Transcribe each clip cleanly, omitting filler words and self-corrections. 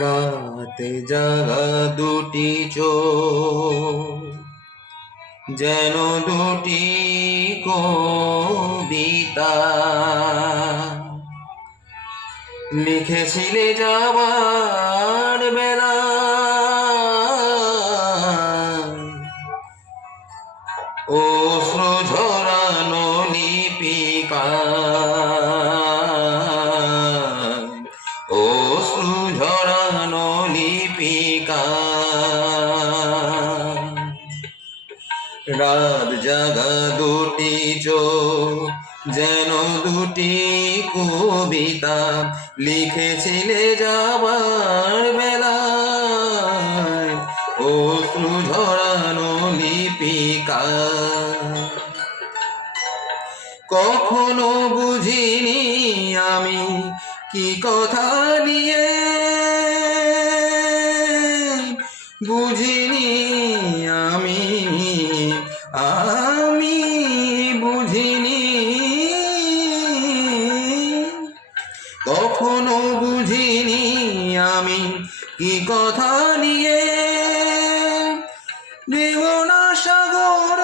রাতে জাগা দুটি চোখ যেন দুটি কবিতা, লিখেছিলে যাবার বেলা অশ্রু ঝরানো লিপিকা, অশ্রু ঝরানো লিপিকা। রাত জাগা দুটি চোখ যেন দুটি কবিতা, লিখেছিলে যাবার বেলায় অশ্রু ঝরানো লিপিকা। কখনো বুঝিনি আমি কি কথা নিয়ে, বুঝিনি আমি বুঝিনি, কখনো বুঝিনি আমি কি কথা নিয়ে। বেগুনা সাগর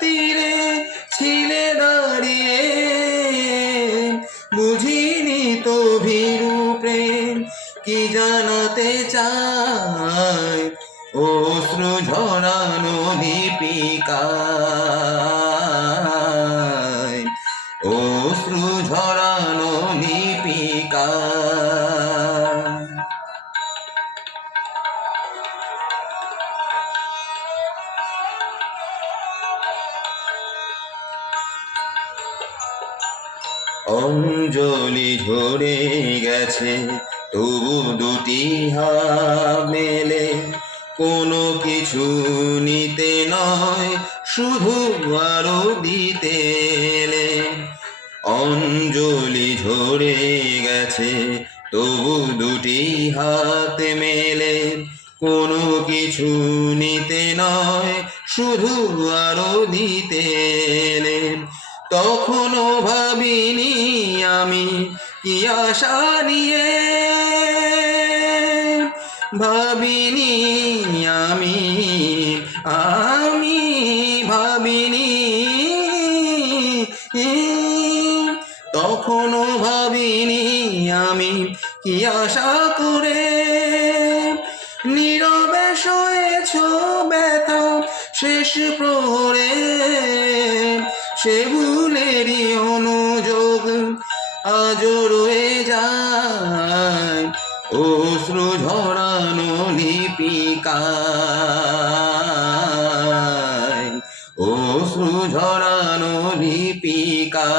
তীরে ছিলে দাঁড়িয়ে, বুঝিনি তো ভীরু প্রেম কি জানাতে চায় অশ্রু ঝরানো লিপিকায়, অশ্রু ঝরানো লিপিকা। অঞ্জলি ঝরে গেছে তবু দুটি হাত মেলে, কোনো কিছু নিতে নয় শুধু আরো দিতে এলে। অঞ্জলি ঝরে গেছে তবু দুটি হাত মেলে, কোনো কিছু নিতে নয় শুধু আরো দিতে এলে। তখনও ভাবিনি আমি কি আশা নিয়ে, ভাবিনি আমি ভাবিনি, তখনও ভাবিনি আমি কি আশা করে। নীরবে সয়েছ ব্যথা শেষ প্রহরে, সে ভুলেরই অনুযোগ আজও রয়ে যায় অশ্রু ঝরানো লিপিকায়, অশ্রু ঝরানো লিপিকা।